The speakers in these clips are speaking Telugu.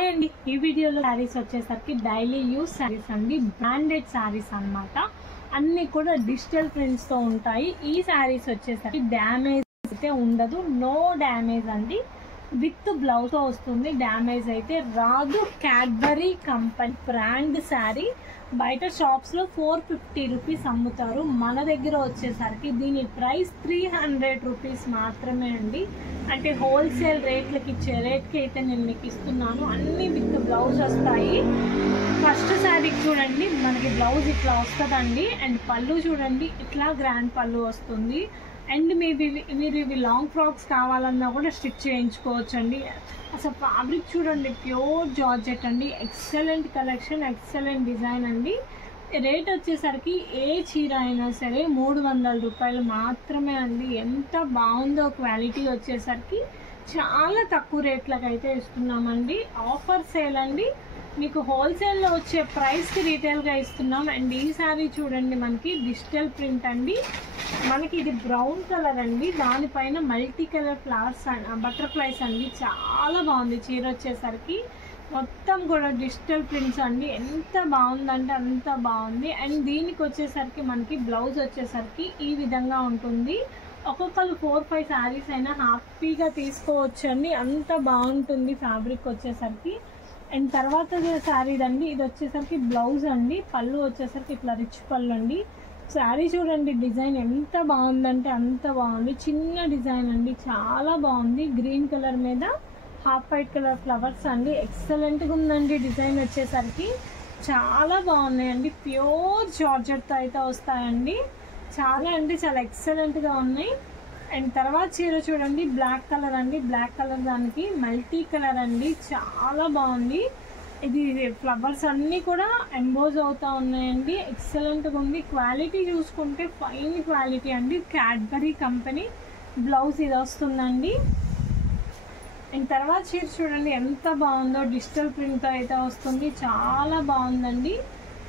హాయ్ అండి, ఈ వీడియోలో శారీస్ వచ్చేసరికి డైలీ యూస్ శారీస్ అండి, బ్రాండెడ్ శారీస్ అన్నమాట. అన్ని కూడా డిజిటల్ ప్రింట్స్ తో ఉంటాయి. ఈ శారీస్ వచ్చేసరికి డ్యామేజ్ అయితే ఉండదు, నో డ్యామేజ్ అండి. విత్ బ్లౌజ్ తో వస్తుంది, డ్యామేజ్ అయితే రాదు. Cadbury company brand sari. బయట షాప్స్ లో 450 రూపీస్ అమ్ముతారు, మన దగ్గర వచ్చేసరికి దీని ప్రైస్ 300 రూపీస్ మాత్రమే అండి. అంటే హోల్సేల్ రేట్లకి ఇచ్చే రేట్కి అయితే నేను మీకు ఇస్తున్నాను. అన్ని విత్ బ్లౌజ్ వస్తాయి. ఫస్ట్ శారీ చూడండి, మనకి బ్లౌజ్ ఇట్లా వస్తుందండి. అండ్ పళ్ళు చూడండి, ఇట్లా గ్రాండ్ పళ్ళు వస్తుంది. అండ్ మీరు ఇవి లాంగ్ ఫ్రాక్స్ కావాలన్నా కూడా స్టిచ్ చేయించుకోవచ్చు అండి. అసలు ఫ్యాబ్రిక్ చూడండి, ప్యూర్ జార్జెట్ అండి. ఎక్సలెంట్ కలెక్షన్, ఎక్సలెంట్ డిజైన్ అండి. రేట్ వచ్చేసరికి ఏ చీర అయినా సరే 300 రూపాయలు మాత్రమే అండి. ఎంత బాగుందో క్వాలిటీ వచ్చేసరికి చాలా తక్కువ రేట్లకు అయితే ఇస్తున్నామండి. ఆఫర్ సేల్ అండి, మీకు హోల్సేల్లో వచ్చే ప్రైస్కి రీటైల్గా ఇస్తున్నాం. అండ్ ఈ సారీ చూడండి, మనకి డిజిటల్ ప్రింట్ అండి. మనకి ఇది బ్రౌన్ కలర్ అండి, దానిపైన మల్టీ కలర్ ఫ్లవర్స్ బటర్ఫ్లైస్ అండి. చాలా బాగుంది చీర వచ్చేసరికి. మొత్తం కూడా డిజిటల్ ప్రింట్స్ అండి. ఎంత బాగుందంటే అంత బాగుంది. అండ్ దీనికి వచ్చేసరికి మనకి బ్లౌజ్ వచ్చేసరికి ఈ విధంగా ఉంటుంది. ఒక్కొక్కరు 4-5 శారీస్ అయినా హ్యాపీగా తీసుకోవచ్చు అండి, అంత బాగుంటుంది ఫ్యాబ్రిక్ వచ్చేసరికి. అండ్ తర్వాత శారీ అండి, ఇది వచ్చేసరికి బ్లౌజ్ అండి. పళ్ళు వచ్చేసరికి ఇట్లా రిచ్ పళ్ళు అండి. శారీ చూడండి, డిజైన్ ఎంత బాగుందంటే అంత బాగుంది. చిన్న డిజైన్ అండి, చాలా బాగుంది. గ్రీన్ కలర్ మీద హాఫ్ వైట్ కలర్ ఫ్లవర్స్ అండి. ఎక్సలెంట్గా ఉందండి డిజైన్ వచ్చేసరికి. చాలా బాగున్నాయండి, ప్యూర్ జార్జెట్తో అయితే వస్తాయండి. చాలా అంటే చాలా ఎక్సలెంట్గా ఉన్నాయి. అండ్ తర్వాత చీర చూడండి, బ్లాక్ కలర్ అండి. బ్లాక్ కలర్ దానికి మల్టీ కలర్ అండి, చాలా బాగుంది. ఇది ఫ్లవర్స్ అన్నీ కూడా ఎంబోజ్ అవుతా ఉన్నాయండి. ఎక్సలెంట్గా ఉంది. క్వాలిటీ చూసుకుంటే ఫైన్ క్వాలిటీ అండి. క్యాడ్బరీ కంపెనీ బ్లౌజ్ ఇది వస్తుందండి. అండ్ తర్వాత చీర చూడండి ఎంత బాగుందో, డిజిటల్ ప్రింట్తో అయితే వస్తుంది. చాలా బాగుందండి.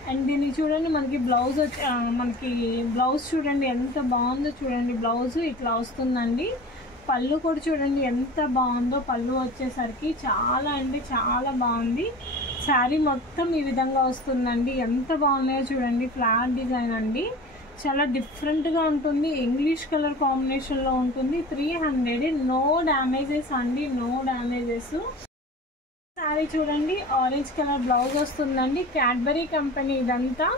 అండ్ దీనికి చూడండి, మనకి బ్లౌజ్ చూడండి ఎంత బాగుందో చూడండి. బ్లౌజ్ ఇట్లా వస్తుందండి. పళ్ళు కూడా చూడండి ఎంత బాగుందో. పళ్ళు వచ్చేసరికి చాలా అంటే చాలా బాగుంది. శారీ మొత్తం ఈ విధంగా వస్తుందండి. ఎంత బాగున్నాయో చూడండి. ఫ్లాట్ డిజైన్ అండి, చాలా డిఫరెంట్గా ఉంటుంది. ఇంగ్లీష్ కలర్ కాంబినేషన్లో ఉంటుంది. 300, నో డ్యామేజెస్ అండి, నో డ్యామేజెస్. శారీ చూడండి, ఆరెంజ్ కలర్ బ్లౌజ్ వస్తుందండి. క్యాడ్బరీ కంపెనీ ఇదంతా.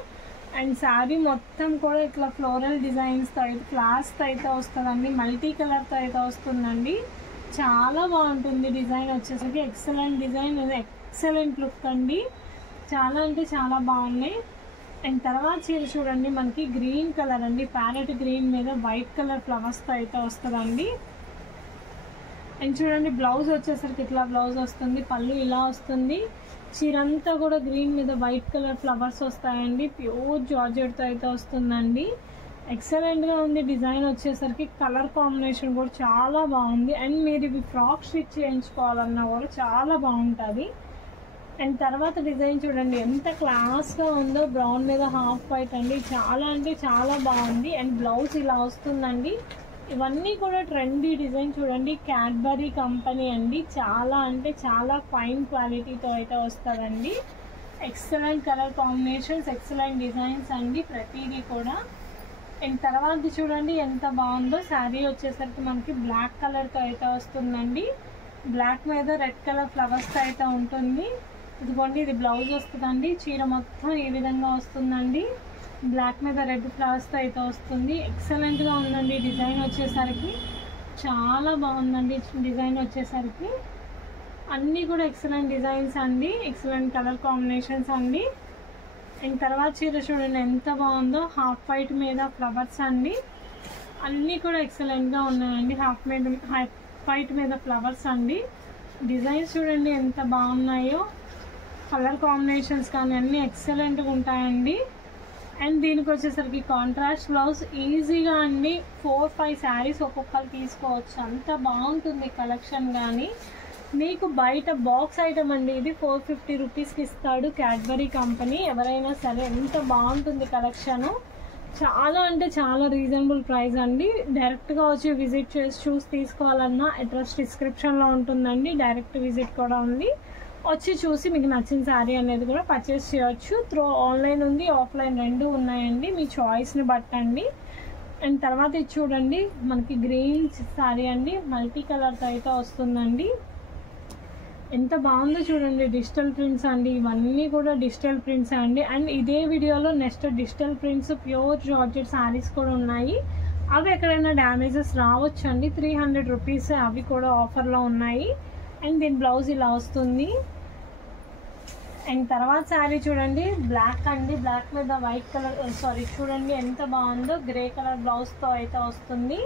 అండ్ శారీ మొత్తం కూడా ఇట్లా ఫ్లోరల్ డిజైన్స్తో అయితే ఫ్లాస్తో అయితే వస్తుందండి. మల్టీ కలర్తో అయితే వస్తుందండి. చాలా బాగుంటుంది డిజైన్ వచ్చేసరికి. ఎక్సలెంట్ డిజైన్, ఎక్సలెంట్ లుక్ అండి. చాలా అంటే చాలా బాగున్నాయి. అండ్ తర్వాత చీర చూడండి, మనకి గ్రీన్ కలర్ అండి. ప్యారెట్ గ్రీన్ మీద వైట్ కలర్ ఫ్లవర్స్తో అయితే వస్తుందండి. అండ్ చూడండి, బ్లౌజ్ వచ్చేసరికి ఇట్లా బ్లౌజ్ వస్తుంది. పళ్ళు ఇలా వస్తుంది. చీర అంతా కూడా గ్రీన్ మీద వైట్ కలర్ ఫ్లవర్స్ వస్తాయండి. ప్యూర్ జార్జెట్తో అయితే వస్తుందండి. ఎక్సలెంట్గా ఉంది డిజైన్ వచ్చేసరికి. కలర్ కాంబినేషన్ కూడా చాలా బాగుంది. అండ్ మీరు ఇవి ఫ్రాక్ స్టిచ్ చేయించుకోవాలన్నా కూడా చాలా బాగుంటుంది. అండ్ తర్వాత డిజైన్ చూడండి ఎంత క్లాస్గా ఉందో. బ్రౌన్ మీద హాఫ్ వైట్ అండి, చాలా అంటే చాలా బాగుంది. అండ్ బ్లౌజ్ ఇలా వస్తుందండి. ఇవన్నీ కూడా ట్రెండీ డిజైన్ చూడండి. క్యాడ్బరీ కంపెనీ అండి. చాలా అంటే చాలా ఫైన్ క్వాలిటీతో అయితే వస్తుందండి. Excellent colour combinations, excellent designs అండి ప్రతిదీ కూడా. అండ్ తర్వాత చూడండి ఎంత బాగుందో. శారీ వచ్చేసరికి మనకి బ్లాక్ కలర్తో అయితే వస్తుందండి. బ్లాక్ మీద రెడ్ కలర్ ఫ్లవర్స్తో అయితే ఉంటుంది. ఇదిగోండి, ఇది బ్లౌజ్ వస్తుందండి. చీర మొత్తం ఈ విధంగా వస్తుందండి. బ్లాక్ మీద రెడ్ ఫ్లవర్స్తో అయితే వస్తుంది. ఎక్సలెంట్గా ఉందండి డిజైన్ వచ్చేసరికి. చాలా బాగుందండి డిజైన్ వచ్చేసరికి. అన్నీ కూడా ఎక్సలెంట్ డిజైన్స్ అండి, ఎక్సలెంట్ కలర్ కాంబినేషన్స్ అండి. అండ్ తర్వాత చీర చూడండి ఎంత బాగుందో. హాఫ్ వైట్ మీద ఫ్లవర్స్ అండి. అన్నీ కూడా ఎక్సలెంట్గా ఉన్నాయండి. హాఫ్ వైట్ మీద ఫ్లవర్స్ అండి. డిజైన్స్ చూడండి ఎంత బాగున్నాయో. కలర్ కాంబినేషన్స్ కానీ అన్నీ ఎక్సలెంట్గా ఉంటాయండి. అండ్ దీనికి వచ్చేసరికి కాంట్రాస్ట్ బ్లౌజ్ ఈజీగా అండి 4-5 శారీస్ ఒక్కొక్కరు తీసుకోవచ్చు, అంత బాగుంటుంది కలెక్షన్. కానీ మీకు బయట బాక్స్ ఐటమ్ అండి, ఇది 450 రూపీస్కి ఇస్తాడు క్యాడ్బరీ కంపెనీ. ఎవరైనా సరే ఎంత బాగుంటుంది కలెక్షను. చాలా అంటే చాలా రీజనబుల్ ప్రైస్ అండి. డైరెక్ట్గా వచ్చి విజిట్ చేసి చూసి తీసుకోవాలన్నా అడ్రస్ డిస్క్రిప్షన్లో ఉంటుందండి. డైరెక్ట్ విజిట్ కూడా ఉంది. వచ్చి చూసి మీకు నచ్చిన శారీ అనేది కూడా పర్చేస్ చేయొచ్చు. త్రూ ఆన్లైన్ ఉంది, ఆఫ్లైన్ రెండు ఉన్నాయండి, మీ చాయిస్ని బట్టండి. అండ్ తర్వాత ఇది చూడండి, మనకి గ్రీన్ శారీ అండి, మల్టీ కలర్తో అయితే వస్తుందండి. ఎంత బాగుందో చూడండి, డిజిటల్ ప్రింట్స్ అండి, ఇవన్నీ కూడా డిజిటల్ ప్రింట్స్ అండి. అండ్ ఇదే వీడియోలో next digital prints pure georgette saris కూడా ఉన్నాయి. అవి ఎక్కడైనా డ్యామేజెస్ రావచ్చు అండి, 300 రూపీస్ అవి కూడా ఆఫర్లో ఉన్నాయి. అండ్ దీని బ్లౌజ్ ఇలా వస్తుంది. అండ్ తర్వాత శారీ చూడండి, బ్లాక్ అండి, బ్లాక్ మీద వైట్ కలర్ చూడండి ఎంత బాగుందో, గ్రే కలర్ బ్లౌజ్తో అయితే వస్తుంది.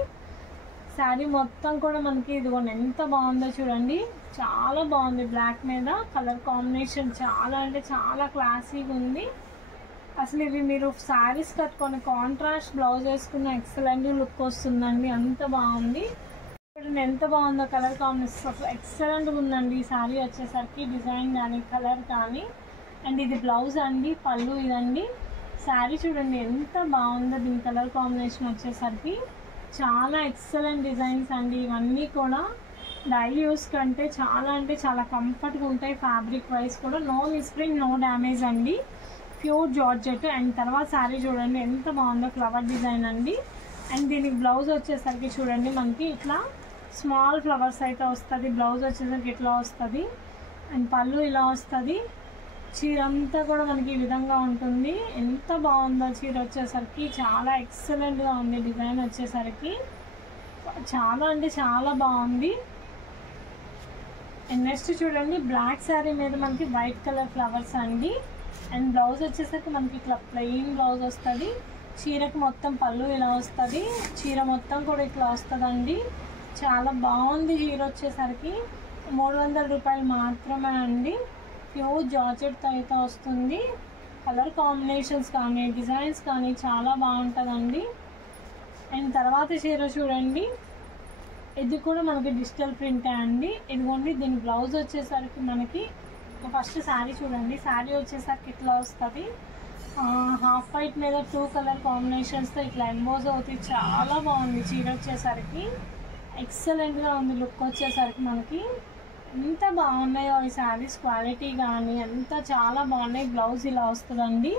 శారీ మొత్తం కూడా మనకి ఇదిగోండి ఎంత బాగుందో చూడండి, చాలా బాగుంది. బ్లాక్ మీద కలర్ కాంబినేషన్ చాలా అంటే చాలా క్లాసీగా ఉంది. అసలు ఇవి మీరు శారీస్ కట్టుకొని కాంట్రాస్ట్ బ్లౌజ్ వేసుకున్న ఎక్సలెంట్ లుక్ వస్తుందండి, అంత బాగుంది. చూడండి ఎంత బాగుందో కలర్ కాంబినేషన్, అసలు ఎక్సలెంట్గా ఉందండి ఈ శారీ వచ్చేసరికి, డిజైన్ కానీ కలర్ కానీ. అండ్ ఇది బ్లౌజ్ అండి, పళ్ళు ఇదండి. శారీ చూడండి ఎంత బాగుందో, దీని కలర్ కాంబినేషన్ వచ్చేసరికి చాలా ఎక్సలెంట్ డిజైన్స్ అండి. ఇవన్నీ కూడా డైలీ యూస్ కంటే చాలా అంటే చాలా కంఫర్ట్గా ఉంటాయి. ఫ్యాబ్రిక్ వైజ్ కూడా నో మిస్ప్రింట్, నో డ్యామేజ్ అండి, ప్యూర్ జార్జెట్. అండ్ తర్వాత శారీ చూడండి ఎంత బాగుందో, ఫ్లవర్ డిజైన్ అండి. అండ్ దీనికి బ్లౌజ్ వచ్చేసరికి చూడండి మనకి ఇట్లా స్మాల్ ఫ్లవర్స్ అయితే వస్తుంది, బ్లౌజ్ వచ్చేసరికి ఇట్లా వస్తుంది. అండ్ పళ్ళు ఇలా వస్తుంది. చీర అంతా కూడా మనకి ఈ విధంగా ఉంటుంది. ఎంత బాగుందో చీర వచ్చేసరికి, చాలా ఎక్సలెంట్గా ఉంది డిజైన్ వచ్చేసరికి, చాలా అంటే చాలా బాగుంది. అండ్ నెక్స్ట్ చూడండి, బ్లాక్ శారీ మీద మనకి వైట్ కలర్ ఫ్లవర్స్ అండి. అండ్ బ్లౌజ్ వచ్చేసరికి మనకి ఇట్లా ప్లెయిన్ బ్లౌజ్ వస్తుంది. చీరకు మొత్తం పళ్ళు ఇలా వస్తుంది, చీర మొత్తం కూడా ఇట్లా వస్తుందండి. చాలా బాగుంది చీర వచ్చేసరికి, 300 రూపాయలు మాత్రమే అండి. ప్యూర్ జార్జెట్తో అయితే వస్తుంది. కలర్ కాంబినేషన్స్ కానీ డిజైన్స్ కానీ చాలా బాగుంటుందండి. అండ్ తర్వాత చీర చూడండి, ఇది కూడా మనకి డిజిటల్ ప్రింటే అండి. ఇదిగోండి దీని బ్లౌజ్ వచ్చేసరికి మనకి ఫస్ట్ శారీ చూడండి, శారీ వచ్చేసరికి ఇట్లా వస్తుంది. హాఫ్ వైట్ మీద 2 కలర్ కాంబినేషన్స్తో ఇట్లా ఎంబోజ్ అవుతుంది. చాలా బాగుంది చీర వచ్చేసరికి, ఎక్సలెంట్గా ఉంది లుక్ వచ్చేసరికి మనకి. ఎంత బాగున్నాయో ఈ శారీస్, క్వాలిటీ కానీ అంతా చాలా బాగున్నాయి. బ్లౌజ్ ఇలా వస్తుందండి.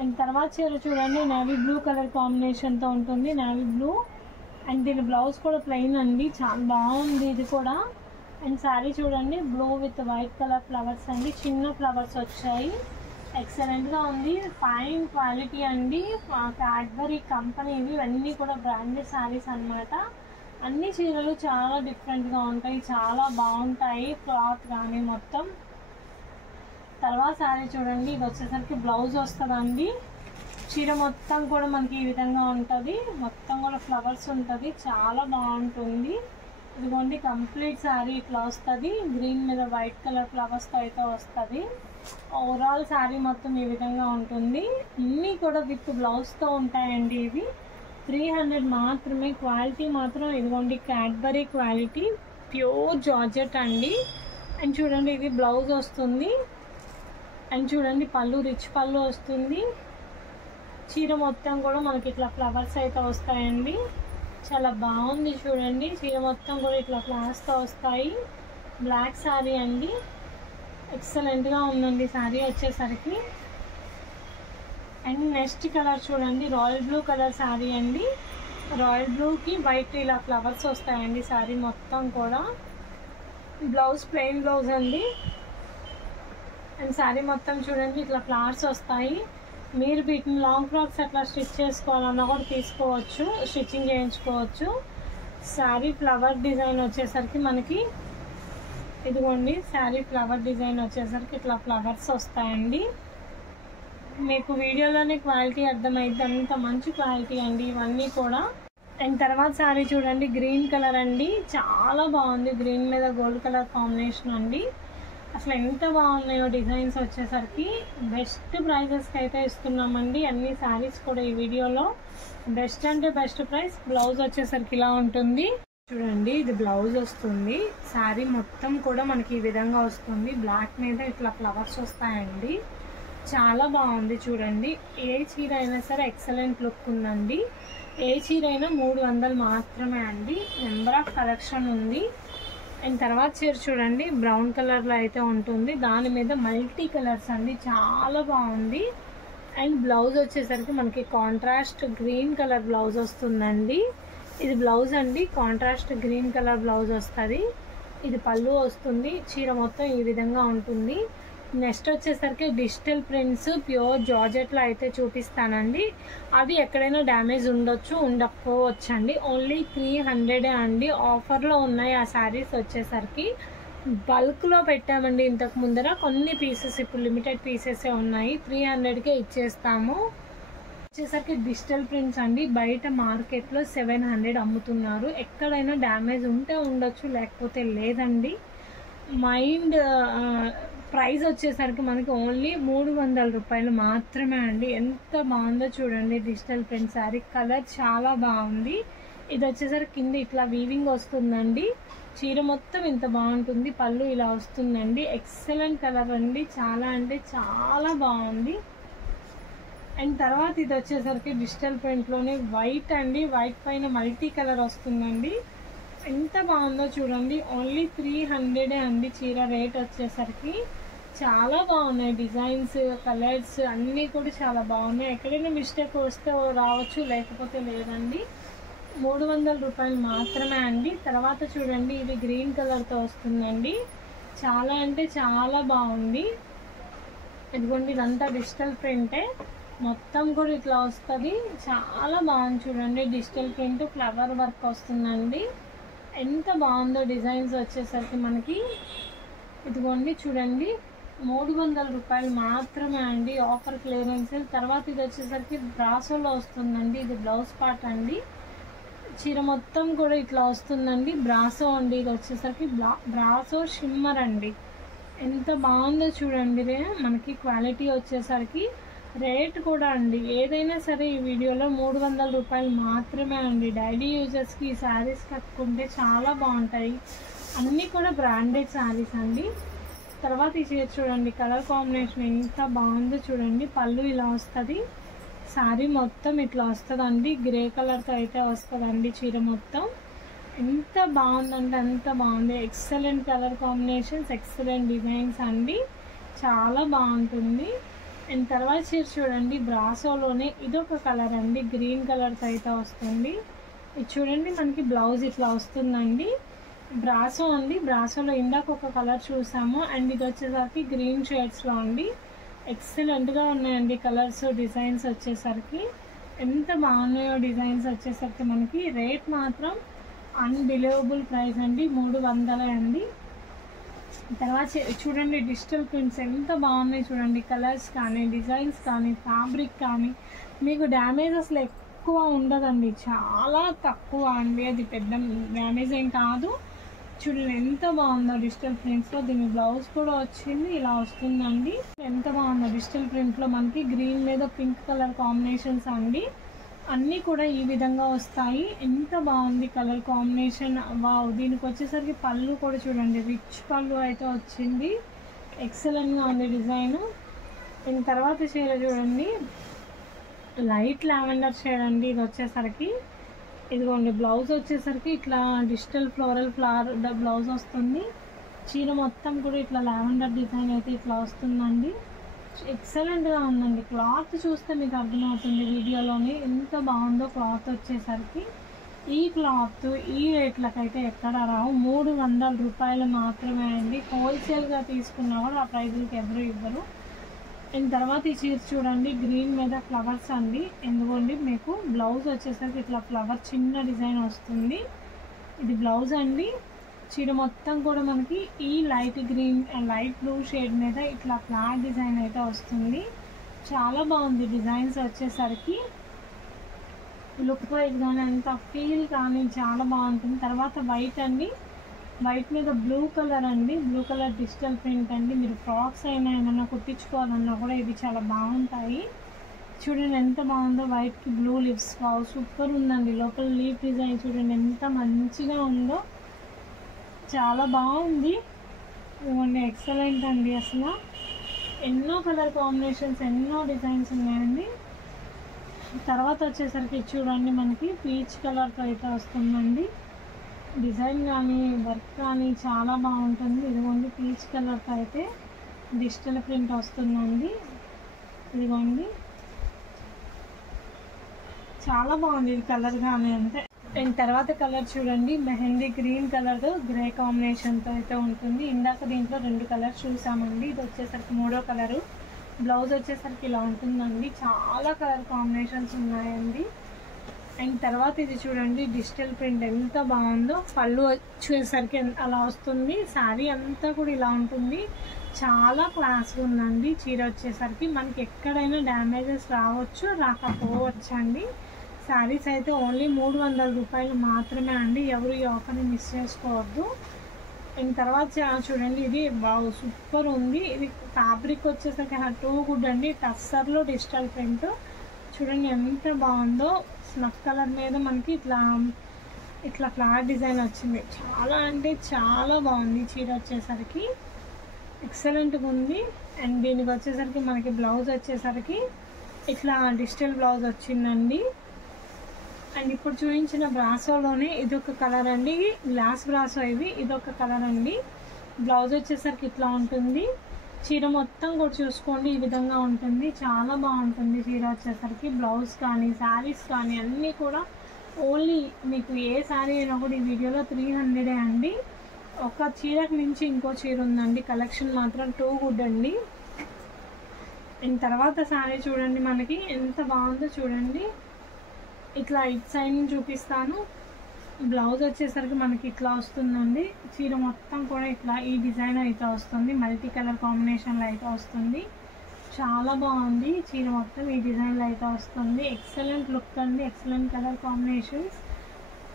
అండ్ తర్వాత చీర చూడండి, నేవీ బ్లూ కలర్ కాంబినేషన్తో ఉంటుంది, నేవీ బ్లూ. అండ్ దీని బ్లౌజ్ కూడా ప్లెయిన్ అండి, చాలా బాగుంది ఇది కూడా. అండ్ శారీ చూడండి, blue with white colour flowers అండి, చిన్న ఫ్లవర్స్ వచ్చాయి, ఎక్సలెంట్గా ఉంది. ఫైన్ క్వాలిటీ అండి, క్యాడ్బరీ కంపెనీ ఇవన్నీ కూడా బ్రాండెడ్ శారీస్ అన్నమాట. అన్ని చీరలు చాలా డిఫరెంట్గా ఉంటాయి, చాలా బాగుంటాయి క్లాత్ కానీ మొత్తం. తర్వాత శారీ చూడండి, ఇది వచ్చేసరికి బ్లౌజ్ వస్తుందండి. చీర మొత్తం కూడా మనకి ఈ విధంగా ఉంటుంది, మొత్తం కూడా ఫ్లవర్స్ ఉంటుంది, చాలా బాగుంటుంది. ఇదిగోండి కంప్లీట్ శారీ ఇట్లా వస్తుంది, గ్రీన్ మీద వైట్ కలర్ ఫ్లవర్స్తో అయితే వస్తుంది. ఓవరాల్ శారీ మొత్తం ఈ విధంగా ఉంటుంది. ఇన్ని కూడా విత్ బ్లౌజ్తో ఉంటాయండి. ఇవి 300 మాత్రమే. క్వాలిటీ మాత్రం ఇదిగోండి క్యాడ్బరీ క్వాలిటీ, ప్యూర్ జార్జెట్ అండి. అండ్ చూడండి ఇది బ్లౌజ్ వస్తుంది. అండ్ చూడండి పళ్ళు రిచ్ పళ్ళు వస్తుంది. చీర మొత్తం కూడా మనకి ఇట్లా ఫ్లవర్స్ అయితే వస్తాయండి, చాలా బాగుంది చూడండి. చీర మొత్తం కూడా ఇట్లా ఫ్లవర్స్తో వస్తాయి. బ్లాక్ శారీ అండి, ఎక్సలెంట్గా ఉందండి శారీ వచ్చేసరికి. అండ్ నెక్స్ట్ కలర్ చూడండి, రాయల్ బ్లూ కలర్ శారీ అండి. రాయల్ బ్లూకి వైట్ ఇలా ఫ్లవర్స్ వస్తాయండి శారీ మొత్తం కూడా. బ్లౌజ్ ప్లెయిన్ బ్లౌజ్ అండి. అండ్ శారీ మొత్తం చూడండి ఇట్లా ఫ్లవర్స్ వస్తాయి. మీరు వీటిని లాంగ్ ఫ్రాక్స్ అట్లా స్టిచ్ చేసుకోవాలన్నా కూడా తీసుకోవచ్చు, స్టిచ్చింగ్ చేయించుకోవచ్చు. శారీ ఫ్లవర్ డిజైన్ వచ్చేసరికి మనకి ఇదిగోండి, శారీ ఫ్లవర్ డిజైన్ వచ్చేసరికి ఇట్లా ఫ్లవర్స్ వస్తాయండి. మీకు వీడియోలోనే క్వాలిటీ అర్థమైంది, అంత మంచి క్వాలిటీ అండి ఇవన్నీ కూడా. అండ్ తర్వాత శారీ చూడండి, గ్రీన్ కలర్ అండి, చాలా బాగుంది. గ్రీన్ మీద గోల్డ్ కలర్ కాంబినేషన్ అండి. అసలు ఎంత బాగున్నాయో డిజైన్స్ వచ్చేసరికి. బెస్ట్ ప్రైజెస్కి అయితే ఇస్తున్నామండి అన్ని శారీస్ కూడా ఈ వీడియోలో. బెస్ట్ అంటే బెస్ట్ ప్రైస్. బ్లౌజ్ వచ్చేసరికి ఇలా ఉంటుంది చూడండి, ఇది బ్లౌజ్ వస్తుంది. శారీ మొత్తం కూడా మనకి ఈ విధంగా వస్తుంది. బ్లాక్ మీద ఇట్లా ఫ్లవర్స్ వస్తాయండి, చాలా బాగుంది చూడండి. ఏ చీర అయినా సరే ఎక్సలెంట్ లుక్ ఉందండి. ఏ చీర అయినా 300 మాత్రమే అండి. నెంబర్ ఆఫ్ కలెక్షన్ ఉంది. అండ్ తర్వాత చీర చూడండి బ్రౌన్ కలర్లో అయితే ఉంటుంది, దాని మీద మల్టీ కలర్స్ అండి, చాలా బాగుంది. అండ్ బ్లౌజ్ వచ్చేసరికి మనకి కాంట్రాస్ట్ గ్రీన్ కలర్ బ్లౌజ్ వస్తుందండి. ఇది బ్లౌజ్ అండి, కాంట్రాస్ట్ గ్రీన్ కలర్ బ్లౌజ్ వస్తుంది. ఇది పళ్ళు వస్తుంది. చీర మొత్తం ఈ విధంగా ఉంటుంది. నెక్స్ట్ వచ్చేసరికి డిజిటల్ ప్రింట్స్ ప్యూర్ జార్జెట్లో అయితే చూపిస్తానండి. అవి ఎక్కడైనా డ్యామేజ్ ఉండొచ్చు, ఉండకపోవచ్చు అండి. ఓన్లీ 300 అండి, ఆఫర్లో ఉన్నాయి ఆ శారీస్ వచ్చేసరికి. బల్క్లో పెట్టామండి ఇంతకు ముందర, కొన్ని పీసెస్ ఇప్పుడు లిమిటెడ్ పీసెసే ఉన్నాయి. 300కే ఇచ్చేస్తాము. వచ్చేసరికి డిజిటల్ ప్రింట్స్ అండి, బయట మార్కెట్లో 700 అమ్ముతున్నారు. ఎక్కడైనా డ్యామేజ్ ఉంటే ఉండొచ్చు, లేకపోతే లేదండి. ప్రైస్ వచ్చేసరికి మనకి ఓన్లీ 300 రూపాయలు మాత్రమే అండి. ఎంత బాగుందో చూడండి డిజిటల్ ప్రింట్ శారీ, కలర్ చాలా బాగుంది. ఇది వచ్చేసరికి కింద ఇట్లా వీవింగ్ వస్తుందండి. చీర మొత్తం ఇంత బాగుంటుంది, పళ్ళు ఇలా వస్తుందండి. ఎక్సలెంట్ కలర్ అండి, చాలా అంటే చాలా బాగుంది. అండ్ తర్వాత ఇది వచ్చేసరికి డిజిటల్ ప్రింట్లోనే వైట్ అండి, వైట్ పైన మల్టీ కలర్ వస్తుందండి. ఎంత బాగుందో చూడండి, ఓన్లీ 300 అండి చీర రేట్ వచ్చేసరికి. చాలా బాగున్నాయి డిజైన్స్, కలర్స్ అన్నీ కూడా చాలా బాగున్నాయి. ఎక్కడైనా మిస్టేక్ వస్తే రావచ్చు, లేకపోతే లేదండి. 300 రూపాయలు మాత్రమే అండి. తర్వాత చూడండి ఇది గ్రీన్ కలర్తో వస్తుందండి, చాలా అంటే చాలా బాగుంది. ఇదిగోండి ఇదంతా డిజిటల్ ప్రింటే, మొత్తం కూడా ఇట్లా వస్తుంది, చాలా బాగుంది చూడండి. డిజిటల్ ప్రింట్ ఫ్లవర్ వర్క్ వస్తుందండి, ఎంత బాగుందో డిజైన్స్ వచ్చేసరికి మనకి. ఇదిగోండి చూడండి 300 రూపాయలు మాత్రమే అండి, ఆఫర్ క్లియరెన్స్. తర్వాత ఇది వచ్చేసరికి బ్రాసోలో వస్తుందండి, ఇది బ్లౌజ్ పార్ట్ అండి. చీర మొత్తం కూడా ఇట్లా వస్తుందండి, బ్రాసో అండి. ఇది వచ్చేసరికి బ్రాసో షిమ్మర్ అండి, ఎంత బాగుందో చూడండి. మనకి క్వాలిటీ వచ్చేసరికి రేట్ కూడా అండి, ఏదైనా సరే ఈ వీడియోలో 300 రూపాయలు మాత్రమే అండి. డైలీ యూజర్స్కి ఈ శారీస్ కట్టుకుంటే చాలా బాగుంటాయి. అన్నీ కూడా బ్రాండెడ్ శారీస్ అండి. తర్వాత ఈ చీర చూడండి, కలర్ కాంబినేషన్ ఎంత బాగుందో చూడండి. పళ్ళు ఇలా వస్తుంది, శారీ మొత్తం ఇట్లా వస్తుందండి, గ్రే కలర్తో అయితే వస్తుందండి చీర మొత్తం. ఎంత బాగుందంటే అంత బాగుంది. Excellent colour combinations, excellent designs అండి, చాలా బాగుంటుంది. అండ్ తర్వాత చీర చూడండి బ్రాసోలోనే ఇదొక కలర్ అండి, గ్రీన్ కలర్తో అయితే వస్తుంది. ఇది చూడండి మనకి బ్లౌజ్ ఇట్లా వస్తుందండి, బ్రాసో అండి. బ్రాసోలో ఇందాక ఒక కలర్ చూసాము, అండ్ ఇది వచ్చేసరికి గ్రీన్ షేడ్స్లో అండి. ఎక్సలెంట్గా ఉన్నాయండి కలర్స్, డిజైన్స్ వచ్చేసరికి ఎంత బాగున్నాయో. డిజైన్స్ వచ్చేసరికి మనకి రేట్ మాత్రం అన్బిలీవబుల్ ప్రైస్ అండి, 300 అండి. తర్వాత చూడండి డిజిటల్ ప్రింట్స్ ఎంత బాగున్నాయి చూడండి, కలర్స్ కానీ డిజైన్స్ కానీ ఫ్యాబ్రిక్ కానీ మీకు డ్యామేజ్ అసలు ఎక్కువ ఉండదండి, చాలా తక్కువ అండి. అది పెద్ద డ్యామేజ్ ఏం కాదు. చూడండి ఎంత బాగుందో డిజిటల్ ప్రింట్స్లో. దీని బ్లౌజ్ కూడా వచ్చింది, ఇలా వస్తుందండి. ఎంత బాగుందో డిజిటల్ ప్రింట్లో మనకి గ్రీన్ మీద పింక్ కలర్ కాంబినేషన్స్ అండి, అన్నీ కూడా ఈ విధంగా వస్తాయి. ఎంత బాగుంది కలర్ కాంబినేషన్, వావ్. దీనికి వచ్చేసరికి పళ్ళు కూడా చూడండి, రిచ్ పళ్ళు అయితే వచ్చింది, ఎక్సలెంట్గా ఉంది డిజైన్. దీని తర్వాత చీర చూడండి లైట్ లావెండర్ షేడ్ అండి. ఇది వచ్చేసరికి ఇదిగోండి బ్లౌజ్ వచ్చేసరికి ఇట్లా డిజిటల్ ఫ్లోరల్ ఫ్లవర్ బ్లౌజ్ వస్తుంది. చీర మొత్తం కూడా ఇట్లా లావెండర్ డిజైన్ అయితే ఇట్లా వస్తుందండి. ఎక్సలెంట్గా ఉందండి. క్లాత్ చూస్తే మీకు అర్థమవుతుంది వీడియోలోని ఎంత బాగుందో క్లాత్ వచ్చేసరికి. ఈ క్లాత్ ఈ రేట్లకైతే ఎక్కడ రావు, 300 రూపాయలు మాత్రమే అండి. హోల్సేల్గా తీసుకున్నా కూడా ఆ ప్రైజులకి ఎవరు ఇవ్వరు. అండ్ తర్వాత ఈ చీర చూడండి గ్రీన్ మీద ఫ్లవర్స్ అండి. ఎందుకండి మీకు బ్లౌజ్ వచ్చేసరికి ఇట్లా ఫ్లవర్ చిన్న డిజైన్ వస్తుంది. ఇది బ్లౌజ్ అండి. చీర మొత్తం కూడా మనకి ఈ light green light blue shade మీద ఇట్లా ఫ్లాట్ డిజైన్ అయితే వస్తుంది. చాలా బాగుంది డిజైన్స్ వచ్చేసరికి. లుక్ వైజ్ కానీ అంత ఫీల్ కానీ చాలా బాగుంటుంది. తర్వాత వైట్ అండి, వైట్ మీద బ్లూ కలర్ అండి, బ్లూ కలర్ డిజిటల్ ప్రింట్ అండి. మీరు ఫ్రాక్స్ అయినా ఏమైనా కుట్టించుకోవాలన్నా కూడా ఇవి చాలా బాగుంటాయి. చూడండి ఎంత బాగుందో, వైట్కి బ్లూ లిప్స్, సూపర్ ఉందండి. లోపల లీఫ్ డిజైన్ చూడండి ఎంత మంచిగా ఉందో, చాలా బాగుంది. ఇవన్నీ ఎక్సలెంట్ అండి. అసలు ఎన్నో కలర్ కాంబినేషన్స్, ఎన్నో డిజైన్స్ ఉన్నాయండి. తర్వాత వచ్చేసరికి చూడండి మనకి పీచ్ కలర్తో అయితే వస్తుందండి. డిజైన్ కానీ వర్క్ కానీ చాలా బాగుంటుంది. ఇదిగోండి పీచ్ కలర్తో అయితే డిజిటల్ ప్రింట్ వస్తుందండి. ఇదిగోండి చాలా బాగుంది ఇది కలర్ కానీ అంతే. అండ్ తర్వాత కలర్ చూడండి, మెహందీ గ్రీన్ కలర్ గ్రే కాంబినేషన్తో అయితే ఉంటుంది. ఇందాక దీంట్లో 2 కలర్స్ చూసామండి. ఇది వచ్చేసరికి 3వ కలరు. బ్లౌజ్ వచ్చేసరికి ఇలా ఉంటుందండి. చాలా కలర్ కాంబినేషన్స్ ఉన్నాయండి. అండ్ తర్వాత ఇది చూడండి, డిజిటల్ ప్రింట్ ఎంత బాగుందో. పళ్ళు వచ్చేసరికి అలా వస్తుంది. శారీ అంతా కూడా ఇలా ఉంటుంది. చాలా క్లాస్గా ఉందండి. చీర వచ్చేసరికి మనకి ఎక్కడైనా డ్యామేజెస్ రావచ్చు, రాకపోవచ్చు అండి. శారీస్ అయితే ఓన్లీ 300 రూపాయలు మాత్రమే అండి. ఎవరు ఈ ఆఫర్ని మిస్ చేసుకోవద్దు. అండ్ తర్వాత చూడండి, ఇది బాగు సూపర్ ఉంది. ఇది ఫ్యాబ్రిక్ వచ్చేసరికి టూ గుడ్ అండి. టస్సర్లో డిజిటల్ ప్రింట్ చూడండి ఎంత బాగుందో. స్నఫ్ కలర్ మీద మనకి ఇట్లా ఫ్లవర్ డిజైన్ వచ్చింది. చాలా అంటే చాలా బాగుంది. చీర వచ్చేసరికి ఎక్సలెంట్గా ఉంది. అండ్ దీనికి వచ్చేసరికి మనకి బ్లౌజ్ వచ్చేసరికి ఇట్లా డిజిటల్ బ్లౌజ్ వచ్చిందండి. అండ్ ఇప్పుడు చూపించిన బ్రాసోలోనే ఇదొక కలర్ అండి, గ్లాస్ బ్రాసో ఇదొక కలర్ అండి. బ్లౌజ్ వచ్చేసరికి ఇట్లా ఉంటుంది. చీర మొత్తం కూడా చూసుకోండి ఈ విధంగా ఉంటుంది. చాలా బాగుంటుంది చీర వచ్చేసరికి. బ్లౌజ్ కానీ శారీస్ కానీ అన్నీ కూడా ఓన్లీ మీకు ఏ శారీ అయినా కూడా ఈ వీడియోలో 300 అండి. ఒక చీరకు నుంచి ఇంకో చీర ఉందండి. కలెక్షన్ మాత్రం టూ గుడ్ అండి. అండ్ తర్వాత శారీ చూడండి మనకి ఎంత బాగుందో చూడండి. ఇట్లా ఇట్ సైడ్ నుంచి చూపిస్తాను. బ్లౌజ్ వచ్చేసరికి మనకి ఇట్లా వస్తుందండి. చీర మొత్తం కూడా ఇట్లా ఈ డిజైన్ అయితే వస్తుంది. మల్టీ కలర్ కాంబినేషన్లో అయితే వస్తుంది. చాలా బాగుంది. చీర మొత్తం ఈ డిజైన్లో అయితే వస్తుంది. ఎక్సలెంట్ లుక్ అండి, ఎక్సలెంట్ కలర్ కాంబినేషన్స్.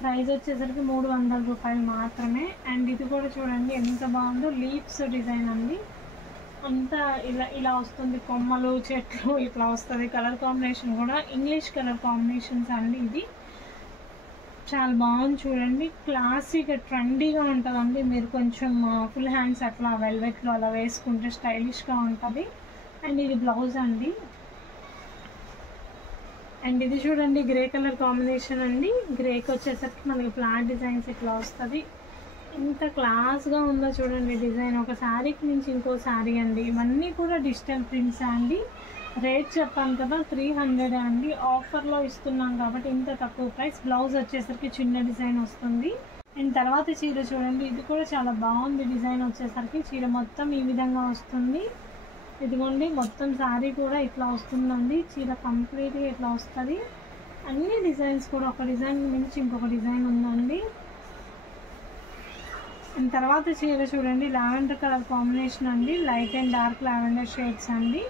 ప్రైస్ వచ్చేసరికి 300 రూపాయలు మాత్రమే. అండ్ ఇది కూడా చూడండి ఎంత బాగుందో. లీవ్స్ డిజైన్ అండి. అంతా ఇలా వస్తుంది. కొమ్మలు చెట్లు ఇట్లా వస్తుంది. కలర్ కాంబినేషన్ కూడా ఇంగ్లీష్ కలర్ కాంబినేషన్స్ అండి. ఇది చాలా బాగుంది చూడండి. క్లాసిక్ ట్రెండీగా ఉంటుందండి. మీరు కొంచెం ఫుల్ హ్యాండ్స్ అట్లా వెల్వెట్లో అలా వేసుకుంటే స్టైలిష్గా ఉంటుంది. అండ్ ఇది బ్లౌజ్ అండి. అండ్ ఇది చూడండి గ్రే కలర్ కాంబినేషన్ అండి. గ్రేకి వచ్చేసరికి మనకి ఫ్లాట్ డిజైన్స్ ఇట్లా వస్తుంది. ఎంత క్లాస్గా ఉందో చూడండి డిజైన్. ఒక శారీకి నుంచి ఇంకో శారీ అండి. ఇవన్నీ కూడా డిజిటల్ ప్రింట్స్ అండి. రేట్ చెప్పాను కదా 300 అండి. ఆఫర్లో ఇస్తున్నాం కాబట్టి ఇంత తక్కువ ప్రైస్. బ్లౌజ్ వచ్చేసరికి చిన్న డిజైన్ వస్తుంది. అండ్ తర్వాత చీర చూడండి, ఇది కూడా చాలా బాగుంది. డిజైన్ వచ్చేసరికి చీర మొత్తం ఈ విధంగా వస్తుంది. ఇదిగోండి మొత్తం శారీ కూడా ఇట్లా వస్తుందండి. చీర కంప్లీట్గా ఇట్లా వస్తుంది. అన్ని డిజైన్స్ కూడా ఒక డిజైన్ నుంచి ఇంకొక డిజైన్ ఉందండి. అండ్ తర్వాత చీర చూడండి, లావెండర్ కలర్ కాంబినేషన్ అండి. Light and dark lavender shades అండి.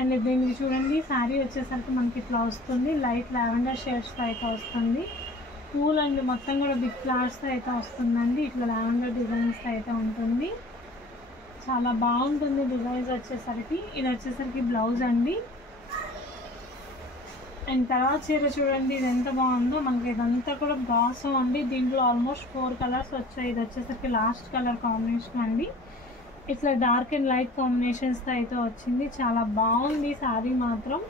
అండ్ దీనికి చూడండి శారీ వచ్చేసరికి మనకి ఇట్లా వస్తుంది. లైట్ లావెండర్ షేడ్స్తో అయితే వస్తుంది. పూల్ అండి మొత్తం కూడా బిగ్ ఫ్లవర్స్తో అయితే వస్తుందండి. ఇట్లా లావెండర్ డిజైన్స్తో అయితే ఉంటుంది. చాలా బాగుంటుంది డిజైన్స్ వచ్చేసరికి. ఇది వచ్చేసరికి బ్లౌజ్ అండి. అండ్ తర్వాత చీర చూడండి ఇది ఎంత బాగుందో. మనకి ఇదంతా కూడా బ్రాసో అండి. దీంట్లో ఆల్మోస్ట్ 4 కలర్స్ వచ్చాయి. ఇది వచ్చేసరికి లాస్ట్ కలర్ కాంబినేషన్ అండి. ఇట్లా డార్క్ అండ్ లైట్ కాంబినేషన్స్తో అయితే వచ్చింది. చాలా బాగుంది శారీ మాత్రం.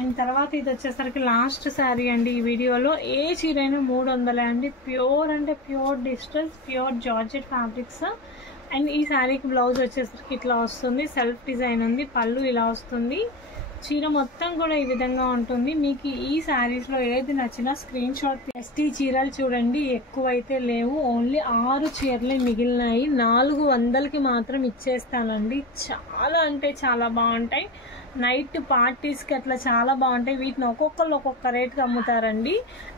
అండ్ తర్వాత ఇది వచ్చేసరికి లాస్ట్ శారీ అండి ఈ వీడియోలో. ఏ చీర అయినా 300 అండి. ప్యూర్ అంటే pure digital pure georgette fabrics. And ఈ శారీకి బ్లౌజ్ వచ్చేసరికి ఇట్లా వస్తుంది. సెల్ఫ్ డిజైన్ ఉంది. పళ్ళు ఇలా వస్తుంది. చీర మొత్తం కూడా ఈ విధంగా ఉంటుంది. మీకు ఈ శారీస్లో ఏది నచ్చినా స్క్రీన్ షాట్. ఎస్టీ చీరలు చూడండి ఎక్కువైతే లేవు. ఓన్లీ 6 చీరలే మిగిలినాయి. 400కి మాత్రం ఇచ్చేస్తానండి. చాలా అంటే చాలా బాగుంటాయి. నైట్ పార్టీస్కి అట్లా చాలా బాగుంటాయి. వీటిని ఒక్కొక్కరు ఒక్కొక్క రేట్కి అమ్ముతారండి.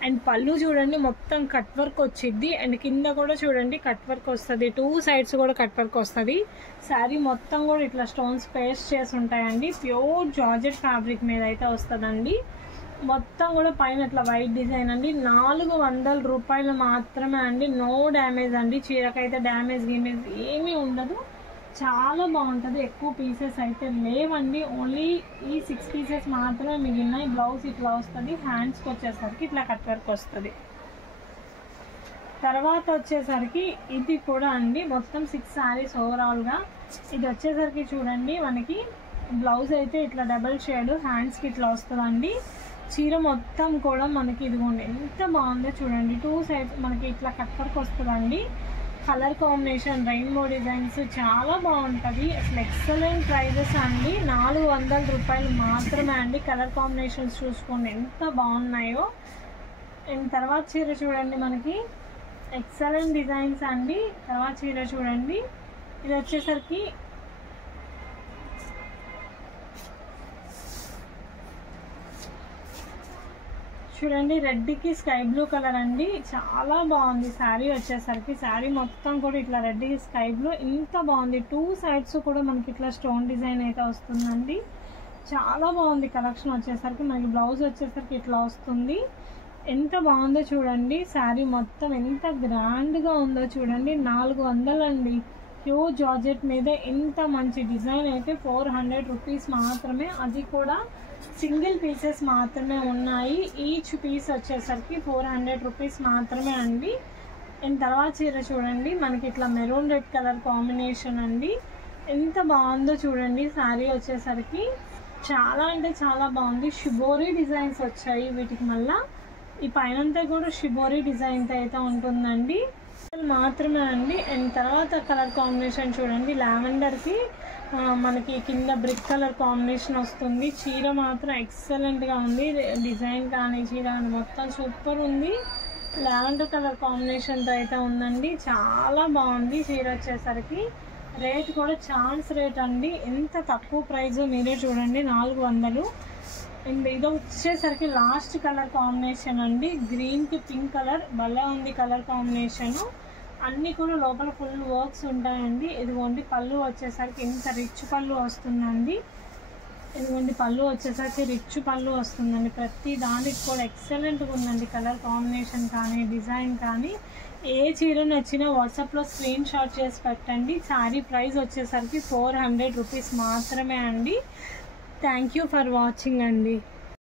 అండ్ పళ్ళు చూడండి మొత్తం కట్ వర్క్ వచ్చింది. అండ్ కింద కూడా చూడండి కట్ వర్క్ వస్తుంది. 2 సైడ్స్ కూడా కట్ వర్క్ వస్తుంది. శారీ మొత్తం కూడా ఇట్లా స్టోన్స్ పేస్ట్ చేసి ఉంటాయండి. ప్యూర్ జార్జెట్ ఫ్యాబ్రిక్ మీద అయితే వస్తుందండి. మొత్తం కూడా పైన ఇట్లా వైట్ డిజైన్ అండి. 400 రూపాయలు మాత్రమే అండి. నో డ్యామేజ్ అండి. చీరకైతే డ్యామేజ్ గీమేజ్ ఏమీ ఉండదు. చాలా బాగుంటుంది. ఎక్కువ పీసెస్ అయితే లేవండి. ఓన్లీ ఈ 6 పీసెస్ మాత్రమే మిగిలినాయి. బ్లౌజ్ ఇట్లా వస్తుంది. హ్యాండ్స్కి వచ్చేసరికి ఇట్లా కట్ వర్క్ వస్తుంది. తర్వాత వచ్చేసరికి ఇది కూడా అండి మొత్తం 6 శారీస్ ఓవరాల్గా. ఇది వచ్చేసరికి చూడండి మనకి బ్లౌజ్ అయితే ఇట్లా డబల్ షేడ్ హ్యాండ్స్కి ఇట్లా వస్తుందండి. చీర మొత్తం కూడా మనకి ఇదిగోండి ఎంత బాగుందో చూడండి. 2 సైడ్స్ మనకి ఇట్లా కట్ వర్క్ వస్తుందండి. కలర్ కాంబినేషన్ రెయిన్బో డిజైన్స్ చాలా బాగుంటుంది. అసలు ఎక్సలెంట్ ప్రైజెస్ అండి. 400 రూపాయలు మాత్రమే అండి. కలర్ కాంబినేషన్స్ చూసుకోండి ఎంత బాగున్నాయో. అండ్ తర్వాత చీర చూడండి, మనకి ఎక్సలెంట్ డిజైన్స్ అండి. తర్వాత చీర చూడండి, ఇది వచ్చేసరికి చూడండి రెడ్కి స్కై బ్లూ కలర్ అండి. చాలా బాగుంది శారీ వచ్చేసరికి. శారీ మొత్తం కూడా ఇట్లా రెడ్కి స్కై బ్లూ ఎంత బాగుంది. 2 సైడ్స్ కూడా మనకి ఇట్లా స్టోన్ డిజైన్ అయితే వస్తుందండి. చాలా బాగుంది కలెక్షన్ వచ్చేసరికి. మనకి బ్లౌజ్ వచ్చేసరికి ఇట్లా వస్తుంది. ఎంత బాగుందో చూడండి. శారీ మొత్తం ఎంత గ్రాండ్గా ఉందో చూడండి. 400 అండి. ప్యూర్ జార్జెట్ మీద ఇంత మంచి డిజైన్ అయితే 400 రూపీస్ మాత్రమే. అది కూడా సింగిల్ పీసెస్ మాత్రమే ఉన్నాయి. ఈచ్ పీస్ వచ్చేసరికి 400 రూపీస్ మాత్రమే అండి. అండ్ తర్వాత చీర చూడండి, మనకి ఇట్లా మెరూన్ రెడ్ కలర్ కాంబినేషన్ అండి. ఎంత బాగుందో చూడండి. శారీ వచ్చేసరికి చాలా అంటే చాలా బాగుంది. షిబోరీ డిజైన్స్ వచ్చాయి వీటికి. మళ్ళీ ఈ పైనంతా కూడా షిబోరీ డిజైన్తో అయితే ఉంటుందండి మాత్రమే అండి. అండ్ తర్వాత కలర్ కాంబినేషన్ చూడండి, లావెండర్కి మనకి కింద బ్రిక్ కలర్ కాంబినేషన్ వస్తుంది. చీర మాత్రం ఎక్సలెంట్గా ఉంది. డిజైన్ కానీ చీర కానీ మొత్తం సూపర్ ఉంది. లావెండర్ కలర్ కాంబినేషన్తో అయితే ఉందండి. చాలా బాగుంది చీర వచ్చేసరికి. రేట్ కూడా ఛాన్స్ రేట్ అండి. ఎంత తక్కువ ప్రైస్ మీరే చూడండి, 400. అండ్ ఇది వచ్చేసరికి లాస్ట్ కలర్ కాంబినేషన్ అండి. గ్రీన్కి పింక్ కలర్ భలే ఉంది కలర్ కాంబినేషను. అన్నీ కూడా లోపల ఫుల్ వర్క్స్ ఉంటాయండి. ఇదిగోండి పళ్ళు వచ్చేసరికి ఇంత రిచ్ పళ్ళు వస్తుందండి. ఇదిగోండి పళ్ళు వచ్చేసరికి రిచ్ పళ్ళు వస్తుందండి. ప్రతి దానికి కూడా ఎక్సలెంట్గా ఉందండి. కలర్ కాంబినేషన్ కానీ డిజైన్ కానీ. ఏ చీర నచ్చినా వాట్సాప్లో స్క్రీన్ షాట్ చేసి పెట్టండి. శారీ ప్రైస్ వచ్చేసరికి 400 రూపీస్ మాత్రమే అండి. థ్యాంక్ యూ ఫర్ వాచింగ్ అండి.